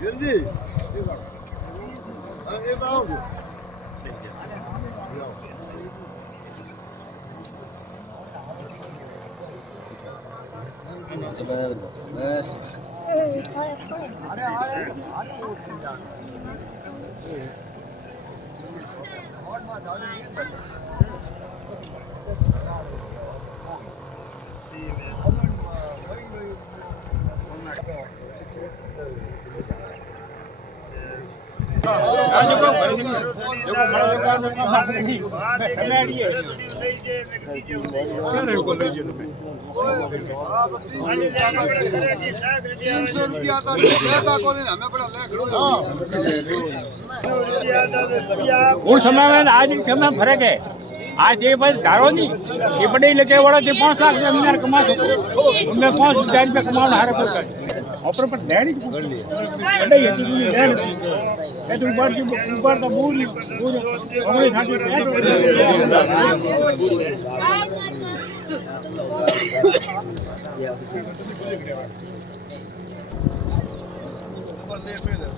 જલ્દી એ બાવ आज समय फर्क है आज ये बस धारो नहीं ये बड़े लगे वाला जो 5 लाख जमीन कमा सको उनमें 5,000 रुपया कमाना हर कोई कर ऑफर पर डैडी बड़े ये तो ये तो ऊपर का बोल हमारे साथी પેલે